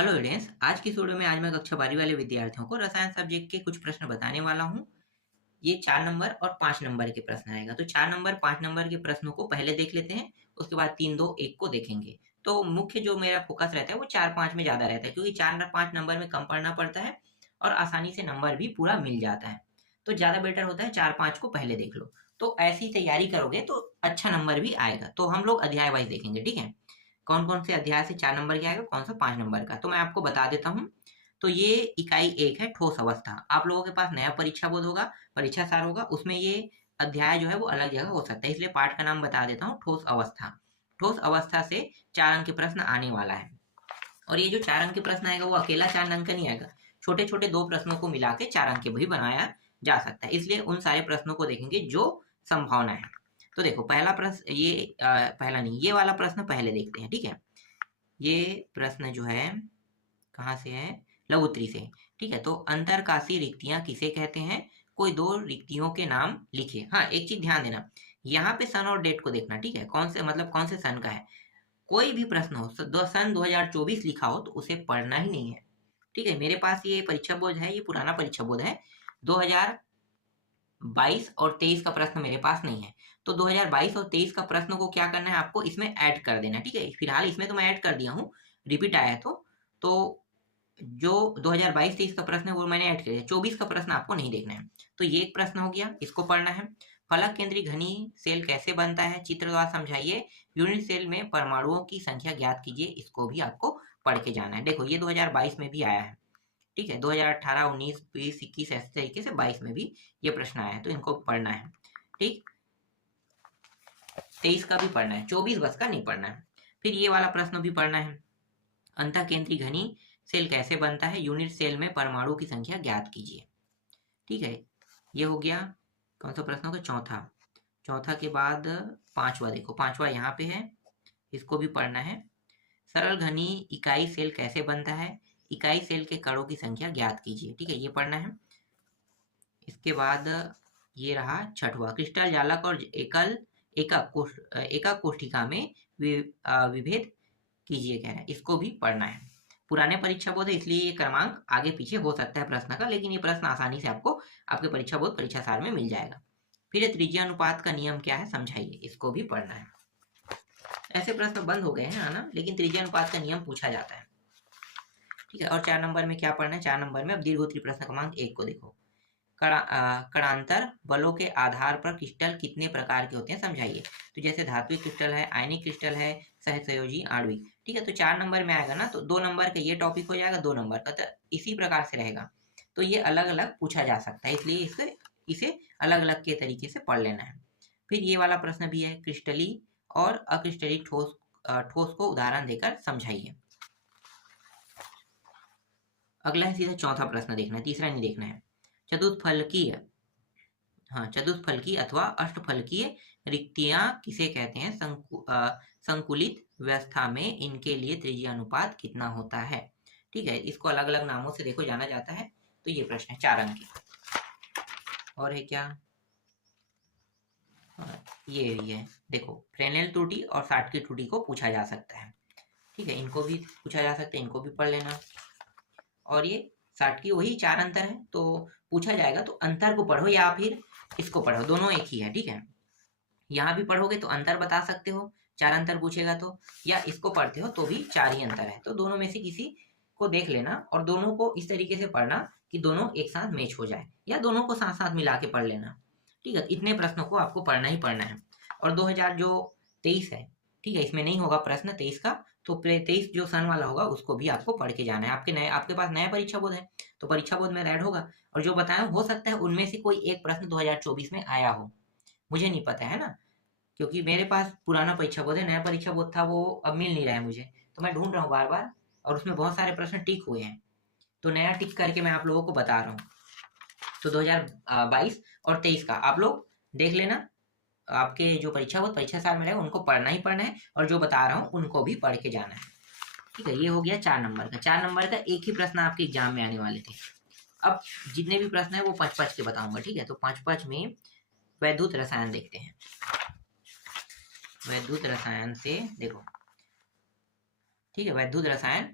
Hello students, आज की इस वीडियो में आज मैं कक्षा 12वीं वाले विद्यार्थियों को रसायन सब्जेक्ट के कुछ प्रश्न बताने वाला हूँ। ये 4 नंबर और 5 नंबर के प्रश्न रहेगा। तो 4 नंबर 5 नंबर के प्रश्नों को पहले देख लेते हैं, उसके बाद 3, 2, 1 को देखेंगे। तो मुख्य जो मेरा फोकस रहता है वो 4-5 में ज़्यादा रहता है, क्योंकि 4-5 नंबर में कम पढ़ना पड़ता है और आसानी से नंबर भी पूरा मिल जाता है। तो ज़्यादा बेटर होता है 4-5 को पहले देख लो। तो ऐसी तैयारी करोगे तो अच्छा नंबर भी आएगा। तो हम लोग अध्याय वाइज़ देखेंगे, ठीक है? कौन-कौन से अध्याय से 4 नंबर का आएगा, कौन सा 5 नंबर का। तो मैं आपको बता देता हूँ। तो ये इकाई 1 है, ठोस अवस्था। आप लोगों के पास नया परीक्षा बोध होगा, परीक्षा सार होगा, उसमें ये अध्याय जो है वो अलग जगह हो सकता है, इसलिए पाठ का नाम बता देता हूँ, ठोस अवस्था। ठोस अवस्था से 4 अंक के प्रश्न आने वाला है। और ये जो 4 अंक के प्रश्न आएगा वो अकेला 4 अंक का नहीं आएगा, छोटे-छोटे 2 प्रश्नों को मिला के 4 अंक के भी बनाया जा सकता है। इसलिए उन सारे प्रश्नों को देखेंगे जो संभावना है। तो देखो पहला प्रश्न ये पहला नहीं, ये वाला प्रश्न पहले देखते हैं, ठीक है? ये प्रश्न जो है कहाँ से है? लघुत्तरी से। ठीक है, तो अंतरकाशी रिक्तियाँ किसे कहते हैं? कोई 2 रिक्तियों के नाम लिखिए। हाँ, एक चीज़ ध्यान देना, यहाँ पे सन और डेट को देखना, ठीक है? कौन से मतलब कौन से सन का है? कोई भी प्रश्न हो, सन 2024 लिखा हो तो उसे पढ़ना ही नहीं है, ठीक है? मेरे पास ये परीक्षा बोध है, ये पुराना परीक्षा बोध है। 2022 और 23 का प्रश्न मेरे पास नहीं है। तो 2022 और 23 का प्रश्न को क्या करना है आपको इसमें ऐड कर देना है, ठीक है? फिलहाल इसमें तो मैं ऐड कर दिया हूँ, रिपीट आया है तो जो 2022-23 का प्रश्न है वो मैंने ऐड किया है, 24 का प्रश्न आपको नहीं देखना है। तो ये एक प्रश्न हो गया, इसको पढ़ना है। फलक केंद्रीय घनी सेल कैसे बनता है? चित्र द्वारा समझाइए। यूनिट सेल में परमाणुओं की संख्या ज्ञात कीजिए, इसको भी आपको पढ़ के जाना है। देखो ये 2022 में भी आया है, ठीक है? 2018, 19, 20, 21 ऐसे तरीके से 22 में भी ये प्रश्न आया है, तो इनको पढ़ना है, ठीक? 23 का भी पढ़ना है, 24 बस का नहीं पढ़ना है। फिर ये वाला प्रश्न भी पढ़ना है। अंतःकेंद्रीय घनी सेल कैसे बनता है? यूनिट सेल में परमाणु की संख्या ज्ञात कीजिए, ठीक है? ये हो गया कौन सा प्रश्न होगा? चौथा। चौथा के बाद पांचवा, देखो पांचवा यहाँ पे है, इसको भी पढ़ना है। सरल घनी इकाई सेल कैसे बनता है? इकाई सेल के कणों की संख्या ज्ञात कीजिए, ठीक है? ये पढ़ना है। इसके बाद ये रहा छठवा, क्रिस्टल जालक और एकक कोष्ठिका में विभेद कीजिए कह रहे हैं, इसको भी पढ़ना है। पुराने परीक्षा बोध है इसलिए ये क्रमांक आगे पीछे हो सकता है प्रश्न का, लेकिन ये प्रश्न आसानी से आपको आपके परीक्षा बोध परीक्षा सार में मिल जाएगा। फिर त्रिज्या अनुपात का नियम क्या है समझाइए, इसको भी पढ़ना है। ऐसे प्रश्न बंद हो गए हैं है ना, लेकिन त्रिज्या अनुपात का नियम पूछा जाता है, ठीक है? और 4 नंबर में क्या पढ़ना है? 4 नंबर में अब दीर्घोत्तरी प्रश्न क्रमांक 1 को देखो। कणांतर बलों के आधार पर क्रिस्टल कितने प्रकार के होते हैं समझाइए। तो जैसे धात्विक क्रिस्टल है, आयनिक क्रिस्टल है, सहसंयोजी, आणविक, ठीक है? तो 4 नंबर में आएगा ना, तो 2 नंबर का ये टॉपिक हो जाएगा, 2 नंबर का, तो इसी प्रकार से रहेगा। तो ये अलग अलग पूछा जा सकता है, इसलिए इसे अलग अलग के तरीके से पढ़ लेना है। फिर ये वाला प्रश्न भी है, क्रिस्टली और अक्रिस्टलिक ठोस को उदाहरण देकर समझाइए। अगला है सीधा चौथा प्रश्न देखना है, तीसरा नहीं देखना है। चतुष्फलकीय, हाँ, चतुष्फलकीय अथवा अष्टफलकीय रिक्तियां किसे कहते हैं? संकुलित व्यवस्था में इनके लिए त्रिज्या अनुपात कितना होता है, ठीक है? इसको अलग अलग नामों से देखो जाना जाता है। तो ये प्रश्न है 4 अंक की। और है क्या? ये भी है, देखो फ्रेनेल त्रुटि और साटकी त्रुटि को पूछा जा सकता है, ठीक है? इनको भी पूछा जा सकता है, इनको भी पढ़ लेना। और ये साटकी वही 4 अंतर है, तो पूछा जाएगा तो अंतर को पढ़ो या फिर इसको पढ़ो, दोनों एक ही है, ठीक है? यहाँ भी पढ़ोगे तो अंतर बता सकते हो, 4 अंतर पूछेगा तो, या इसको पढ़ते हो तो भी 4 ही अंतर है। तो दोनों में से किसी को देख लेना और दोनों को इस तरीके से पढ़ना कि दोनों एक साथ मैच हो जाए, या दोनों को साथ साथ मिला के पढ़ लेना, ठीक है? इतने प्रश्नों को आपको पढ़ना ही पढ़ना है। और 2023 है, ठीक है? इसमें नहीं होगा प्रश्न 23 का, तो 23 जो सन वाला होगा उसको भी आपको पढ़ के जाना है। आपके पास नया परीक्षा बोध है, तो परीक्षा बोध में ऐड होगा, और जो बताया हो सकता है उनमें से कोई एक प्रश्न 2024 में आया हो, मुझे नहीं पता है ना, क्योंकि मेरे पास पुराना परीक्षा बोध है, नया परीक्षा बोध था वो अब मिल नहीं रहा है मुझे, तो मैं ढूंढ रहा हूँ बार बार, और उसमें बहुत सारे प्रश्न टिक हुए हैं, तो नया टिक करके मैं आप लोगों को बता रहा हूँ। तो 2022 और 23 का आप लोग देख लेना, आपके जो परीक्षा बोध परीक्षा साल में रहेगा उनको पढ़ना ही पढ़ना है, और जो बता रहा हूँ उनको भी पढ़ के जाना है, ठीक है? ये हो गया 4 नंबर का। 4 नंबर का एक ही प्रश्न आपके एग्जाम में आने वाले थे। अब जितने भी प्रश्न है वो 5-5 के बताऊंगा, ठीक है? तो 5-5 में वैद्युत रसायन देखते हैं। वैद्युत रसायन से देखो, ठीक है? वैद्युत रसायन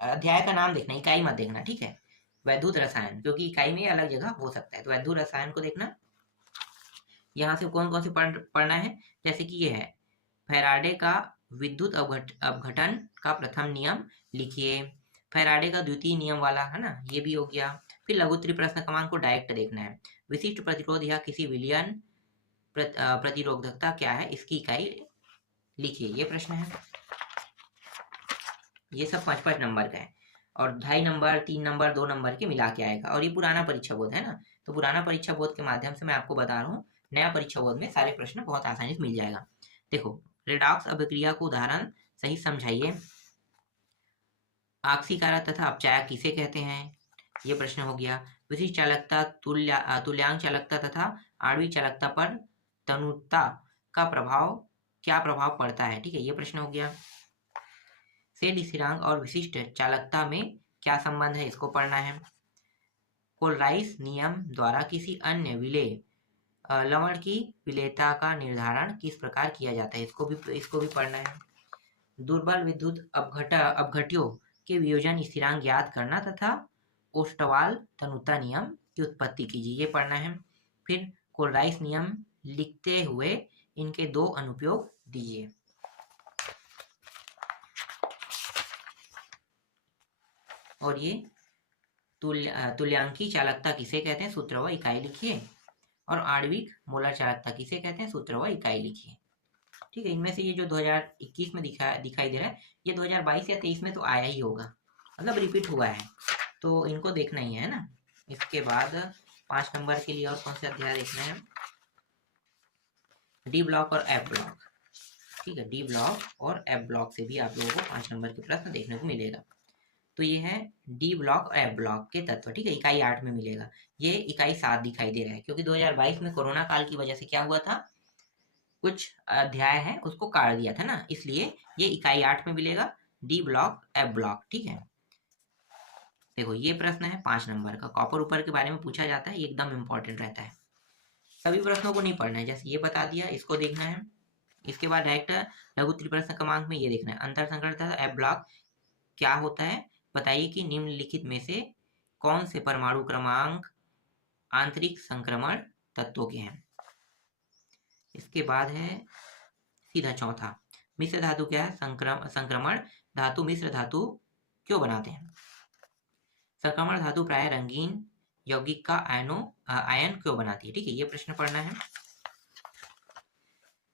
अध्याय का नाम देखना, इकाई मत देखना, ठीक है। वैद्युत रसायन, क्योंकि इकाई में अलग जगह हो सकता है, तो वैद्युत रसायन को देखना। यहाँ से कौन कौन से पढ़ना है, जैसे कि ये है फैराडे का विद्युत अपघटन का प्रथम नियम लिखिए, फैराडे का द्वितीय नियम वाला है ना, ये भी हो गया। फिर लघुत्तरी प्रश्न क्रमांक को डायरेक्ट देखना है। विशिष्ट प्रतिरोध या किसी विलयन प्रतिरोधकता क्या है, इसकी इकाई लिखिए, ये प्रश्न है। ये सब 5-5 नंबर का है और 2.5 नंबर, 3 नंबर, 2 नंबर के मिला के आएगा। और ये पुराना परीक्षा बोध है ना, तो पुराना परीक्षा बोध के माध्यम से मैं आपको बता रहा हूँ, नया परीक्षा बोध में सारे प्रश्न बहुत आसानी से मिल जाएगा। देखो, रेडॉक्स अभिक्रिया को उदाहरण सही समझाइए। आक्सीकारक तथा अपचायक किसे कहते हैं, ये प्रश्न हो गया। विशिष्ट चालकता, तुल्यांक चालकता तथा आणविक चालकता पर तनुता का क्या प्रभाव पड़ता है, ठीक है, ये प्रश्न हो गया। सेड स्थिरांक और विशिष्ट चालकता में क्या संबंध है, इसको पढ़ना है। कोलराइस नियम द्वारा किसी अन्य विलेय लवण की विलेयता का निर्धारण किस प्रकार किया जाता है, इसको भी पढ़ना है। दुर्बल विद्युत अपघट्यों के वियोजन स्थिरांक ज्ञात करना तथा ओस्टवाल तनुता नियम की उत्पत्ति कीजिए, ये पढ़ना है। फिर कोलराइस नियम लिखते हुए इनके 2 अनुप्रयोग दीजिए। और ये तुल्यांकी चालकता किसे कहते हैं, सूत्र व इकाई लिखिए। और आणविक मोलर चालकता किसे कहते हैं, सूत्र व इकाई लिखिए, ठीक है। इनमें से ये जो 2021 में दिखाई दे रहा है, ये 2022 या 23 में तो आया ही होगा, मतलब रिपीट हुआ है, तो इनको देखना ही है ना। इसके बाद 5 नंबर के लिए और कौन से अध्याय देखना है, डी ब्लॉक और एफ ब्लॉक, ठीक है। डी ब्लॉक और एफ ब्लॉक से भी आप लोगों को 5 नंबर के प्रश्न देखने को मिलेगा। तो ये है डी ब्लॉक और एफ ब्लॉक के तत्व, ठीक है, इकाई 8 में मिलेगा। ये इकाई 7 दिखाई दे रहा है, क्योंकि 2022 में कोरोना काल की वजह से क्या हुआ था, कुछ अध्याय है उसको काट दिया था ना, इसलिए ये इकाई 8 में मिलेगा, डी ब्लॉक एफ ब्लॉक, ठीक है। देखो, ये प्रश्न है 5 नंबर का, कॉपर ऊपर के बारे में पूछा जाता है, ये एकदम इंपॉर्टेंट रहता है। सभी प्रश्नों को नहीं पढ़ना है, जैसे ये बता दिया, इसको देखना है। इसके बाद डायरेक्ट लघुत्तरी प्रश्न क्रमांक में ये देखना है, अंतर संकरण एफ ब्लॉक क्या होता है, बताइए कि निम्नलिखित में से कौन से परमाणु क्रमांक आंतरिक संक्रमण तत्वों के हैं। इसके बाद है सीधा चौथा, मिश्र धातु क्या है, संक्रमण धातु मिश्र धातु क्यों बनाते हैं, संक्रमण धातु प्राय रंगीन यौगिक का आयन क्यों बनाती है, ठीक है, ये प्रश्न पढ़ना है।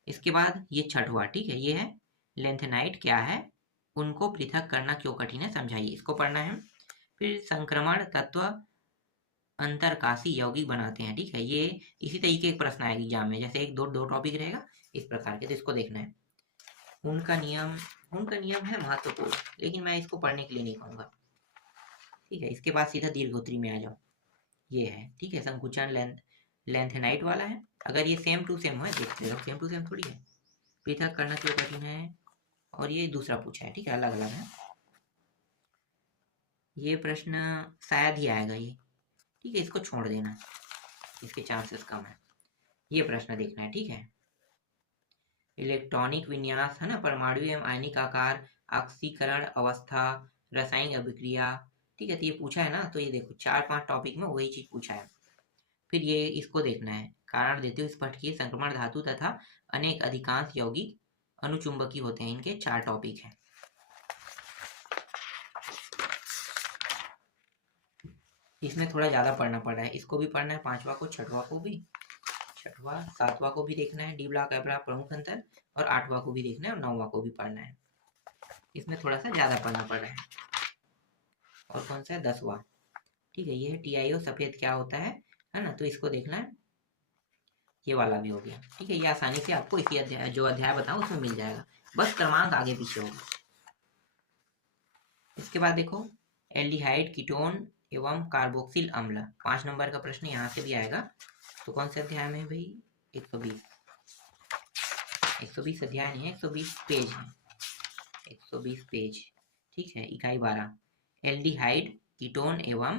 इसके बाद ये छठवा, ठीक है, ये है लेंथेनाइट क्या है, उनको पृथक करना क्यों कठिन है, समझाइए, इसको पढ़ना है। फिर संक्रमण तत्व अंतरकाशी यौगिक बनाते हैं, ठीक है, ये इसी तरीके एक प्रश्न आएगा एग्जाम में, जैसे एक दो टॉपिक रहेगा इस प्रकार के, तो इसको देखना है। उनका नियम है महत्वपूर्ण, लेकिन मैं इसको पढ़ने के लिए नहीं कहूँगा, ठीक है। इसके बाद सीधा दीर्घोत्तरी में आ जाओ, ये है, ठीक है, संकुचन लेंथेनाइट वाला है। अगर ये सेम टू सेम है, देखते रहो, सेम टू सेम थोड़ी है, पृथक करना क्यों कठिन है, और ये दूसरा पूछा है, ठीक है, अलग अलग है। ये प्रश्न शायद ही आएगा ये, ठीक है, इसको छोड़ देना, इसके चांसेस कम है। ये प्रश्न देखना है, ठीक है। इलेक्ट्रॉनिक विन्यास है ना, परमाणु एवं आयनिक आकार, ऑक्सीकरण अवस्था, रासायनिक अभिक्रिया, ठीक है, तो ये पूछा है ना, तो ये देखो 4-5 टॉपिक में वही चीज पूछा है। फिर ये इसको देखना है, कारण देते हुए स्पष्ट किए, संक्रमण धातु तथा अनेक अधिकांश यौगिक अनुचुंबकीय होते हैं, इनके 4 टॉपिक हैं। इसमें थोड़ा ज्यादा पढ़ना पड़ रहा है, इसको भी पढ़ना है, 5वां को, 6वां को भी, 6वां 7वां को भी देखना है, डी ब्लॉक एफ ब्लॉक प्रमुख अंतर, और 8वां को भी देखना है, और 9वां को भी पढ़ना है। इसमें थोड़ा सा ज्यादा पढ़ना पड़ रहा है। और कौन सा है, 10वां, ठीक है, ये है TiO सफेद क्या होता है ना, तो इसको देखना है। ये वाला भी हो गया, ठीक है, ये आसानी से आपको इसी अध्याय जो अध्याय बताऊं उसमें मिल जाएगा, बस क्रमांक आगे पीछे होगा। इसके बाद देखो एल्डिहाइड कीटोन एवं कार्बोक्सिल अम्ल, 5 नंबर का प्रश्न यहाँ से भी आएगा। तो कौन से अध्याय में है भाई, 120 अध्याय नहीं है, 120 पेज है, 120 पेज, ठीक है। इकाई 12, एल्डिहाइड कीटोन एवं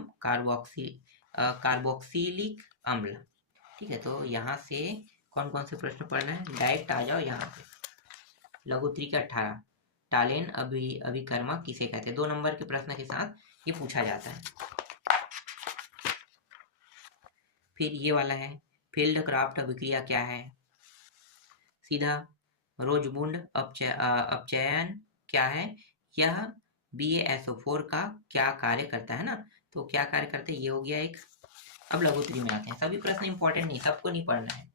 कार्बोक्सिलिक अम्ल, ठीक है। तो यहाँ से कौन कौन से प्रश्न पढ़ना है, डायरेक्ट आ जाओ यहाँ पे। लघुत्तरी का 18, टालेन अभिकर्मा किसे कहते हैं। 2 नंबर के प्रश्न के साथ ये पूछा जाता है। फिर ये वाला है, फील्ड क्राफ्ट अभिक्रिया क्या है। सीधा रोजबुंड अपचयन क्या है। यह BaSO4 का क्या कार्य करता है ना, तो क्या कार्य करते हैं, ये हो गया एक। अब लघुत्तरी में आते हैं। सभी प्रश्न इंपॉर्टेंट नहीं, सबको नहीं पढ़ना है।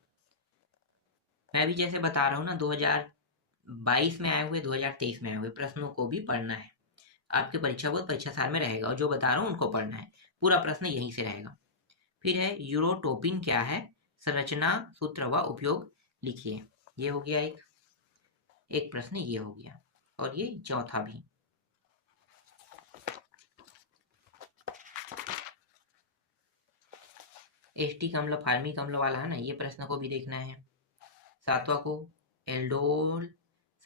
मैं भी जैसे बता रहा हूँ ना, 2022 में आए हुए, 2023 में आए हुए प्रश्नों को भी पढ़ना है। आपके परीक्षा बोर्ड परीक्षा साल में रहेगा, और जो बता रहा हूँ उनको पढ़ना है। पूरा प्रश्न यहीं से रहेगा। फिर है यूरोटोपिन क्या है, संरचना सूत्र व उपयोग लिखिए। ये हो गया एक प्रश्न, ये हो गया, और ये चौथा भी। एस्टिक अम्ल फार्मिक अम्ल वाला है ना, ये प्रश्न को भी देखना है। 7वां को एल्डोल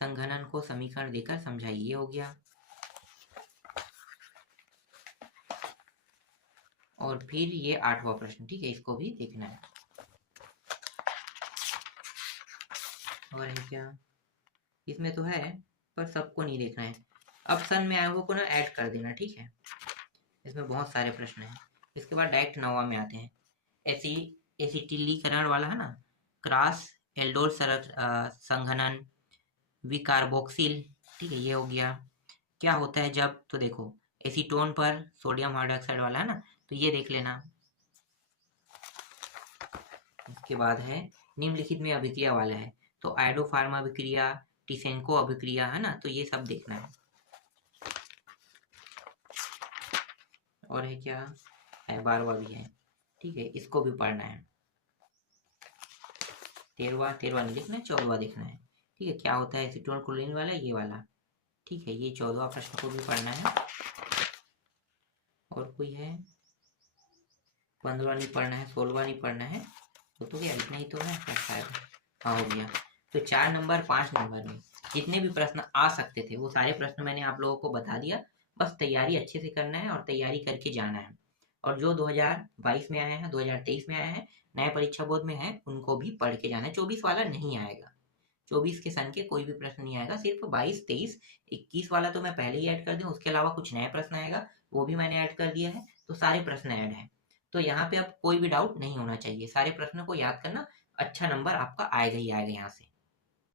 संघनन को समीकरण देकर समझाइए, ये हो गया। और फिर ये 8वां प्रश्न, ठीक है, इसको भी देखना है। और है क्या, इसमें तो है पर सबको नहीं देखना है। ऑप्शन में आए हुए को ना ऐड कर देना, ठीक है। इसमें बहुत सारे प्रश्न हैं। इसके बाद डायरेक्ट 9वां में आते हैं। एसिटिलीकरण वाला है ना, क्रॉस एल्डोल संघनन विकार्बोक्सिल, ठीक है, ये हो गया। क्या होता है जब, तो देखो एसीटोन पर सोडियम हाइड्रोक्साइड वाला है ना, तो ये देख लेना। इसके बाद है निम्नलिखित में अभिक्रिया वाला है, तो आइडोफार्मा अभिक्रिया, टिसेंको अभिक्रिया है ना, तो ये सब देखना है। और है क्या है, 12वां भी है, ठीक है, इसको भी पढ़ना है। 13वां नहीं लिखना है, 14वां देखना है, ठीक है। क्या होता है एसीटोन क्लोरीन वाला, ये वाला, ठीक है। ये 14वां प्रश्न को भी पढ़ना है। और कोई है, 15वां नहीं पढ़ना है, 16वां नहीं पढ़ना है, तो क्या इतना ही तो है शायद। हाँ, हो गया। तो 4 नंबर 5 नंबर में जितने भी प्रश्न आ सकते थे वो सारे प्रश्न मैंने आप लोगों को बता दिया। बस तैयारी अच्छे से करना है और तैयारी करके जाना है। और जो 2022 में आए हैं, 2023 में आए हैं, नए परीक्षा बोर्ड में है, उनको भी पढ़ के जाना है। 24 वाला नहीं आएगा, 24 के सन के कोई भी प्रश्न नहीं आएगा। सिर्फ 22, 23, 21 वाला तो मैं पहले ही ऐड कर दूं। उसके अलावा कुछ नए प्रश्न आएगा, वो भी मैंने ऐड कर दिया है, तो सारे प्रश्न ऐड हैं। तो यहाँ पे अब कोई भी डाउट नहीं होना चाहिए। सारे प्रश्नों को याद करना, अच्छा नंबर आपका आएगा ही आएगा यहाँ से।